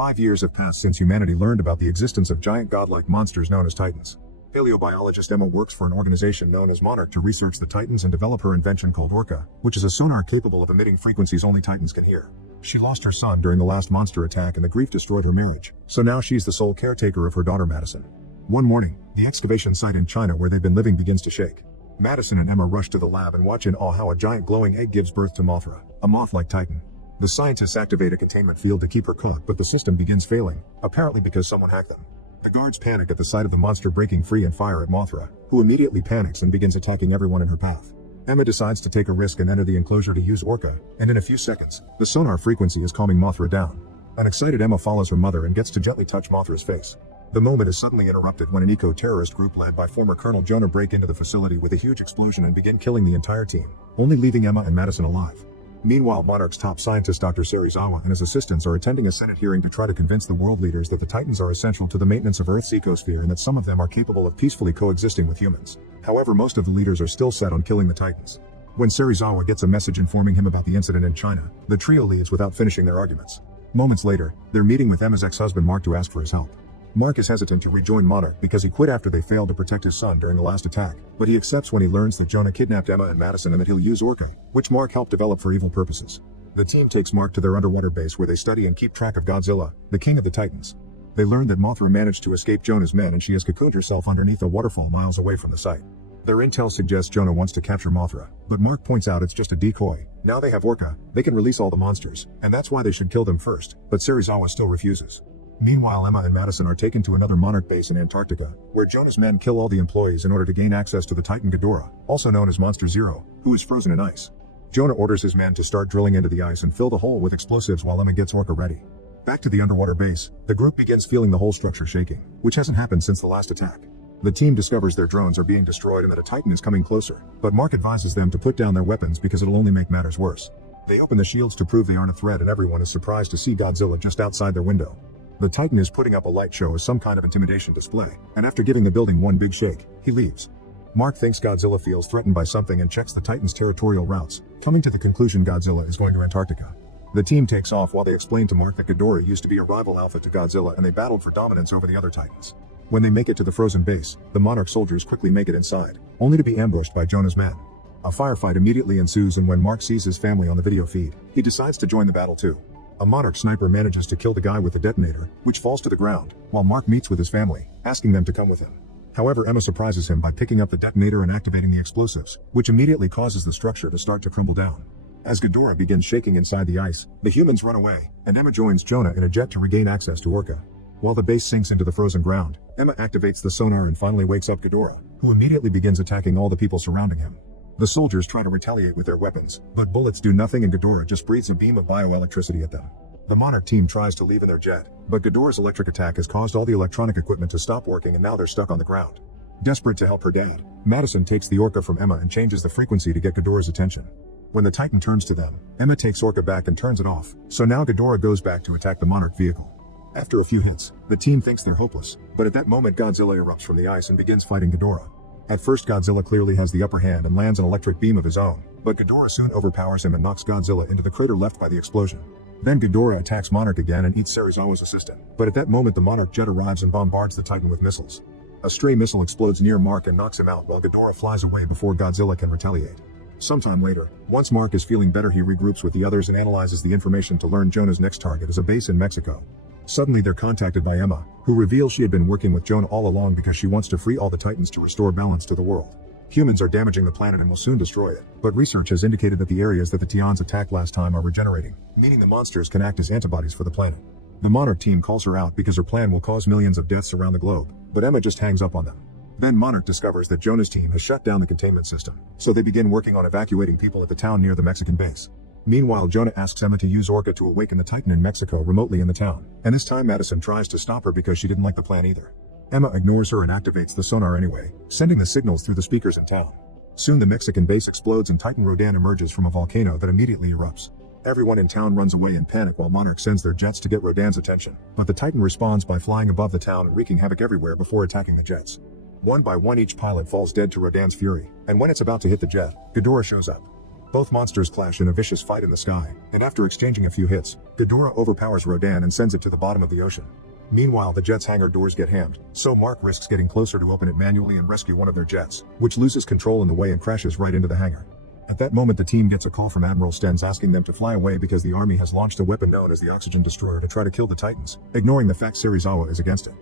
5 years have passed since humanity learned about the existence of giant godlike monsters known as Titans. Paleobiologist Emma works for an organization known as Monarch to research the Titans and develop her invention called Orca, which is a sonar capable of emitting frequencies only Titans can hear. She lost her son during the last monster attack and the grief destroyed her marriage, so now she's the sole caretaker of her daughter Madison. One morning, the excavation site in China where they've been living begins to shake. Madison and Emma rush to the lab and watch in awe how a giant glowing egg gives birth to Mothra, a moth-like Titan. The scientists activate a containment field to keep her caught, but the system begins failing, apparently because someone hacked them. The guards panic at the sight of the monster breaking free and fire at Mothra, who immediately panics and begins attacking everyone in her path. Emma decides to take a risk and enter the enclosure to use Orca, and in a few seconds, the sonar frequency is calming Mothra down. An excited Emma follows her mother and gets to gently touch Mothra's face. The moment is suddenly interrupted when an eco-terrorist group led by former Colonel Jonah break into the facility with a huge explosion and begin killing the entire team, only leaving Emma and Madison alive. Meanwhile, Monarch's top scientist Dr. Serizawa and his assistants are attending a Senate hearing to try to convince the world leaders that the Titans are essential to the maintenance of Earth's ecosphere and that some of them are capable of peacefully coexisting with humans. However, most of the leaders are still set on killing the Titans. When Serizawa gets a message informing him about the incident in China, the trio leaves without finishing their arguments. Moments later, they're meeting with Emma's ex-husband Mark to ask for his help. Mark is hesitant to rejoin Monarch because he quit after they failed to protect his son during the last attack, but he accepts when he learns that Jonah kidnapped Emma and Madison and that he'll use Orca, which Mark helped develop for evil purposes. The team takes Mark to their underwater base where they study and keep track of Godzilla, the king of the Titans. They learn that Mothra managed to escape Jonah's men and she has cocooned herself underneath a waterfall miles away from the site. Their intel suggests Jonah wants to capture Mothra, but Mark points out it's just a decoy. Now they have Orca, they can release all the monsters, and that's why they should kill them first, but Serizawa still refuses. Meanwhile, Emma and Madison are taken to another Monarch base in Antarctica, where Jonah's men kill all the employees in order to gain access to the Titan Ghidorah, also known as Monster Zero, who is frozen in ice. Jonah orders his men to start drilling into the ice and fill the hole with explosives while Emma gets Orca ready. Back to the underwater base, the group begins feeling the whole structure shaking, which hasn't happened since the last attack. The team discovers their drones are being destroyed and that a Titan is coming closer, but Mark advises them to put down their weapons because it'll only make matters worse. They open the shields to prove they aren't a threat and everyone is surprised to see Godzilla just outside their window. The Titan is putting up a light show as some kind of intimidation display, and after giving the building one big shake, he leaves. Mark thinks Godzilla feels threatened by something and checks the Titan's territorial routes, coming to the conclusion Godzilla is going to Antarctica. The team takes off while they explain to Mark that Ghidorah used to be a rival alpha to Godzilla and they battled for dominance over the other Titans. When they make it to the frozen base, the Monarch soldiers quickly make it inside, only to be ambushed by Jonah's men. A firefight immediately ensues and when Mark sees his family on the video feed, he decides to join the battle too. A Monarch sniper manages to kill the guy with the detonator, which falls to the ground, while Mark meets with his family, asking them to come with him. However, Emma surprises him by picking up the detonator and activating the explosives, which immediately causes the structure to start to crumble down. As Ghidorah begins shaking inside the ice, the humans run away, and Emma joins Jonah in a jet to regain access to Orca. While the base sinks into the frozen ground, Emma activates the sonar and finally wakes up Ghidorah, who immediately begins attacking all the people surrounding him. The soldiers try to retaliate with their weapons, but bullets do nothing and Ghidorah just breathes a beam of bioelectricity at them. The Monarch team tries to leave in their jet, but Ghidorah's electric attack has caused all the electronic equipment to stop working and now they're stuck on the ground. Desperate to help her dad, Madison takes the Orca from Emma and changes the frequency to get Ghidorah's attention. When the Titan turns to them, Emma takes Orca back and turns it off, so now Ghidorah goes back to attack the Monarch vehicle. After a few hits, the team thinks they're hopeless, but at that moment Godzilla erupts from the ice and begins fighting Ghidorah. At first Godzilla clearly has the upper hand and lands an electric beam of his own, but Ghidorah soon overpowers him and knocks Godzilla into the crater left by the explosion. Then Ghidorah attacks Monarch again and eats Serizawa's assistant, but at that moment the Monarch jet arrives and bombards the Titan with missiles. A stray missile explodes near Mark and knocks him out while Ghidorah flies away before Godzilla can retaliate. Sometime later, once Mark is feeling better he regroups with the others and analyzes the information to learn Jonah's next target is a base in Mexico. Suddenly they're contacted by Emma, who reveals she had been working with Jonah all along because she wants to free all the Titans to restore balance to the world. Humans are damaging the planet and will soon destroy it, but research has indicated that the areas that the Tians attacked last time are regenerating, meaning the monsters can act as antibodies for the planet. The Monarch team calls her out because her plan will cause millions of deaths around the globe, but Emma just hangs up on them. Then Monarch discovers that Jonah's team has shut down the containment system, so they begin working on evacuating people at the town near the Mexican base. Meanwhile, Jonah asks Emma to use Orca to awaken the Titan in Mexico remotely in the town, and this time Madison tries to stop her because she didn't like the plan either. Emma ignores her and activates the sonar anyway, sending the signals through the speakers in town. Soon the Mexican base explodes and Titan Rodan emerges from a volcano that immediately erupts. Everyone in town runs away in panic while Monarch sends their jets to get Rodan's attention, but the Titan responds by flying above the town and wreaking havoc everywhere before attacking the jets. One by one each pilot falls dead to Rodan's fury, and when it's about to hit the jet, Ghidorah shows up. Both monsters clash in a vicious fight in the sky, and after exchanging a few hits, Ghidorah overpowers Rodan and sends it to the bottom of the ocean. Meanwhile, the jet's hangar doors get hammed, so Mark risks getting closer to open it manually and rescue one of their jets, which loses control in the way and crashes right into the hangar. At that moment, the team gets a call from Admiral Stenz asking them to fly away because the army has launched a weapon known as the Oxygen Destroyer to try to kill the Titans, ignoring the fact Serizawa is against it.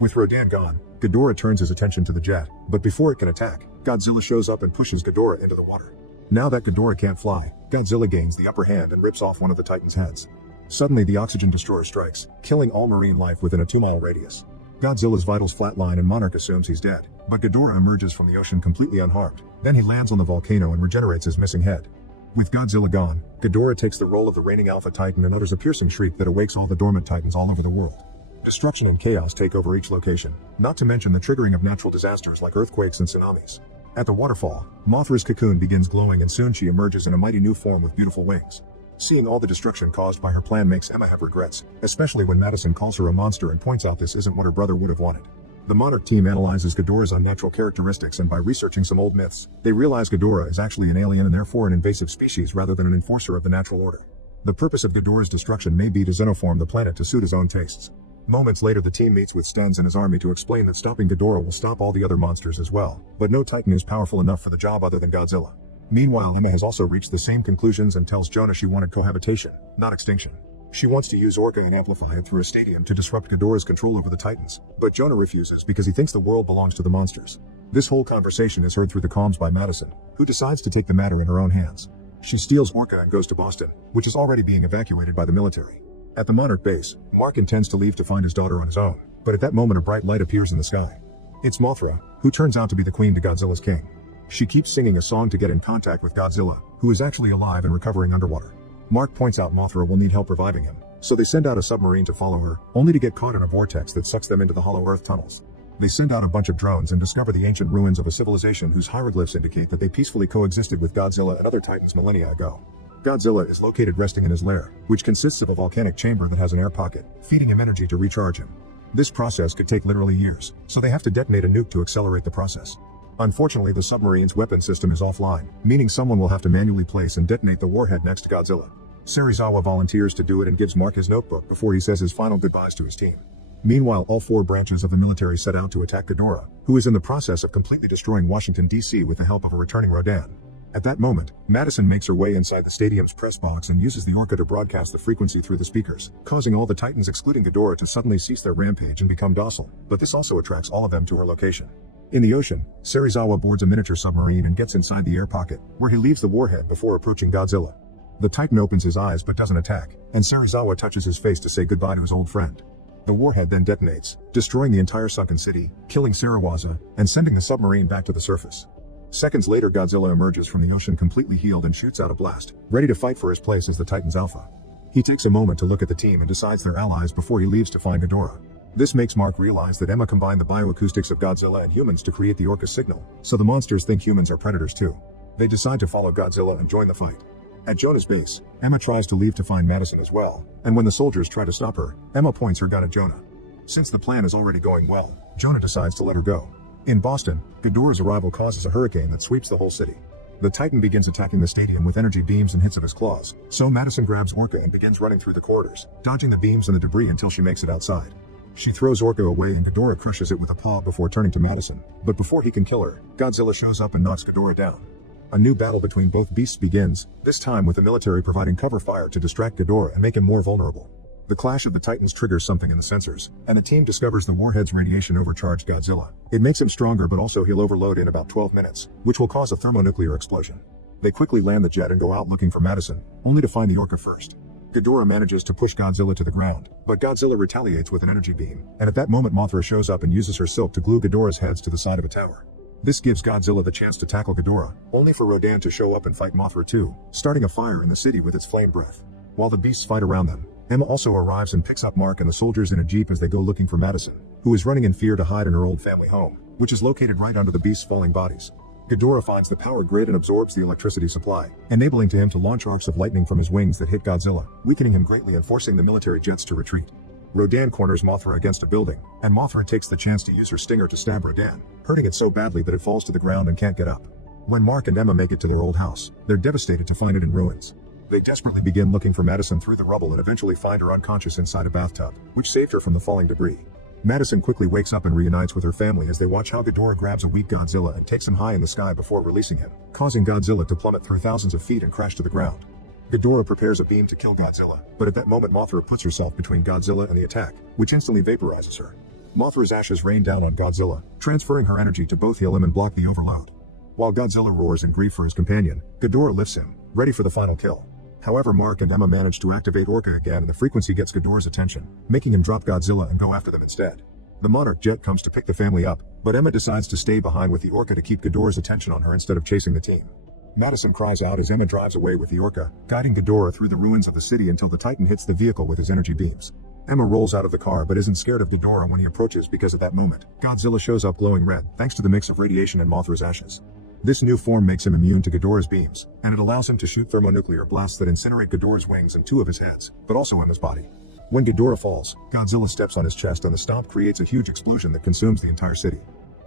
With Rodan gone, Ghidorah turns his attention to the jet, but before it can attack, Godzilla shows up and pushes Ghidorah into the water. Now that Ghidorah can't fly, Godzilla gains the upper hand and rips off one of the Titans' heads. Suddenly, the Oxygen Destroyer strikes, killing all marine life within a 2-mile radius. Godzilla's vitals flatline and Monarch assumes he's dead, but Ghidorah emerges from the ocean completely unharmed. Then he lands on the volcano and regenerates his missing head. With Godzilla gone, Ghidorah takes the role of the reigning Alpha Titan and utters a piercing shriek that awakes all the dormant Titans all over the world. Destruction and chaos take over each location, not to mention the triggering of natural disasters like earthquakes and tsunamis. At the waterfall, Mothra's cocoon begins glowing and soon she emerges in a mighty new form with beautiful wings. Seeing all the destruction caused by her plan makes Emma have regrets, especially when Madison calls her a monster and points out this isn't what her brother would have wanted. The Monarch team analyzes Ghidorah's unnatural characteristics, and by researching some old myths, they realize Ghidorah is actually an alien and therefore an invasive species rather than an enforcer of the natural order. The purpose of Ghidorah's destruction may be to xenoform the planet to suit his own tastes. Moments later, the team meets with Stenz and his army to explain that stopping Ghidorah will stop all the other monsters as well, but no Titan is powerful enough for the job other than Godzilla. Meanwhile, Emma has also reached the same conclusions and tells Jonah she wanted cohabitation, not extinction. She wants to use Orca and amplify it through a stadium to disrupt Ghidorah's control over the Titans, but Jonah refuses because he thinks the world belongs to the monsters. This whole conversation is heard through the comms by Madison, who decides to take the matter in her own hands. She steals Orca and goes to Boston, which is already being evacuated by the military. At the Monarch base, Mark intends to leave to find his daughter on his own, but at that moment a bright light appears in the sky. It's Mothra, who turns out to be the queen to Godzilla's king. She keeps singing a song to get in contact with Godzilla, who is actually alive and recovering underwater. Mark points out Mothra will need help reviving him, so they send out a submarine to follow her, only to get caught in a vortex that sucks them into the hollow earth tunnels. They send out a bunch of drones and discover the ancient ruins of a civilization whose hieroglyphs indicate that they peacefully coexisted with Godzilla and other Titans millennia ago. Godzilla is located resting in his lair, which consists of a volcanic chamber that has an air pocket, feeding him energy to recharge him. This process could take literally years, so they have to detonate a nuke to accelerate the process. Unfortunately, the submarine's weapon system is offline, meaning someone will have to manually place and detonate the warhead next to Godzilla. Serizawa volunteers to do it and gives Mark his notebook before he says his final goodbyes to his team. Meanwhile, all 4 branches of the military set out to attack Ghidorah, who is in the process of completely destroying Washington, D.C. with the help of a returning Rodan. At that moment, Madison makes her way inside the stadium's press box and uses the Orca to broadcast the frequency through the speakers, causing all the Titans excluding Ghidorah to suddenly cease their rampage and become docile, but this also attracts all of them to her location. In the ocean, Serizawa boards a miniature submarine and gets inside the air pocket, where he leaves the warhead before approaching Godzilla. The Titan opens his eyes but doesn't attack, and Serizawa touches his face to say goodbye to his old friend. The warhead then detonates, destroying the entire sunken city, killing Serizawa, and sending the submarine back to the surface. Seconds later, Godzilla emerges from the ocean completely healed and shoots out a blast, ready to fight for his place as the Titan's alpha. He takes a moment to look at the team and decides they're allies before he leaves to find Ghidorah. This makes Mark realize that Emma combined the bioacoustics of Godzilla and humans to create the Orca signal, so the monsters think humans are predators too. They decide to follow Godzilla and join the fight. At Jonah's base, Emma tries to leave to find Madison as well, and when the soldiers try to stop her, Emma points her gun at Jonah. Since the plan is already going well, Jonah decides to let her go. In Boston, Ghidorah's arrival causes a hurricane that sweeps the whole city. The Titan begins attacking the stadium with energy beams and hits of his claws, so Madison grabs Orca and begins running through the corridors, dodging the beams and the debris until she makes it outside. She throws Orca away and Ghidorah crushes it with a paw before turning to Madison, but before he can kill her, Godzilla shows up and knocks Ghidorah down. A new battle between both beasts begins, this time with the military providing cover fire to distract Ghidorah and make him more vulnerable. The clash of the Titans triggers something in the sensors, and the team discovers the warhead's radiation overcharged Godzilla. It makes him stronger, but also he'll overload in about 12 minutes, which will cause a thermonuclear explosion. They quickly land the jet and go out looking for Madison, only to find the Orca first. Ghidorah manages to push Godzilla to the ground, but Godzilla retaliates with an energy beam, and at that moment Mothra shows up and uses her silk to glue Ghidorah's heads to the side of a tower. This gives Godzilla the chance to tackle Ghidorah, only for Rodan to show up and fight Mothra too, starting a fire in the city with its flame breath. While the beasts fight around them, Emma also arrives and picks up Mark and the soldiers in a jeep as they go looking for Madison, who is running in fear to hide in her old family home, which is located right under the beasts' falling bodies. Ghidorah finds the power grid and absorbs the electricity supply, enabling him to launch arcs of lightning from his wings that hit Godzilla, weakening him greatly and forcing the military jets to retreat. Rodan corners Mothra against a building, and Mothra takes the chance to use her stinger to stab Rodan, hurting it so badly that it falls to the ground and can't get up. When Mark and Emma make it to their old house, they're devastated to find it in ruins. They desperately begin looking for Madison through the rubble and eventually find her unconscious inside a bathtub, which saved her from the falling debris. Madison quickly wakes up and reunites with her family as they watch how Ghidorah grabs a weak Godzilla and takes him high in the sky before releasing him, causing Godzilla to plummet through thousands of feet and crash to the ground. Ghidorah prepares a beam to kill Godzilla, but at that moment Mothra puts herself between Godzilla and the attack, which instantly vaporizes her. Mothra's ashes rain down on Godzilla, transferring her energy to both heal him and block the overload. While Godzilla roars in grief for his companion, Ghidorah lifts him, ready for the final kill. However, Mark and Emma manage to activate Orca again and the frequency gets Ghidorah's attention, making him drop Godzilla and go after them instead. The Monarch jet comes to pick the family up, but Emma decides to stay behind with the Orca to keep Ghidorah's attention on her instead of chasing the team. Madison cries out as Emma drives away with the Orca, guiding Ghidorah through the ruins of the city until the Titan hits the vehicle with his energy beams. Emma rolls out of the car but isn't scared of Ghidorah when he approaches because at that moment, Godzilla shows up glowing red thanks to the mix of radiation and Mothra's ashes. This new form makes him immune to Ghidorah's beams, and it allows him to shoot thermonuclear blasts that incinerate Ghidorah's wings and two of his heads, but also Emma's body. When Ghidorah falls, Godzilla steps on his chest and the stomp creates a huge explosion that consumes the entire city.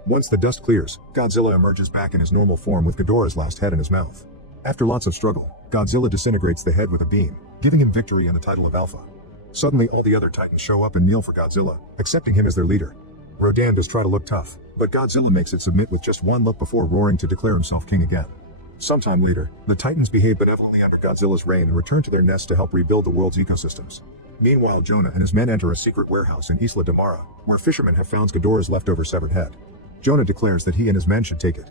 Once the dust clears, Godzilla emerges back in his normal form with Ghidorah's last head in his mouth. After lots of struggle, Godzilla disintegrates the head with a beam, giving him victory and the title of Alpha. Suddenly all the other Titans show up and kneel for Godzilla, accepting him as their leader. Rodan does try to look tough, but Godzilla makes it submit with just one look before roaring to declare himself king again. Sometime later, the Titans behave benevolently under Godzilla's reign and return to their nest to help rebuild the world's ecosystems. Meanwhile, Jonah and his men enter a secret warehouse in Isla de Mara, where fishermen have found Ghidorah's leftover severed head. Jonah declares that he and his men should take it,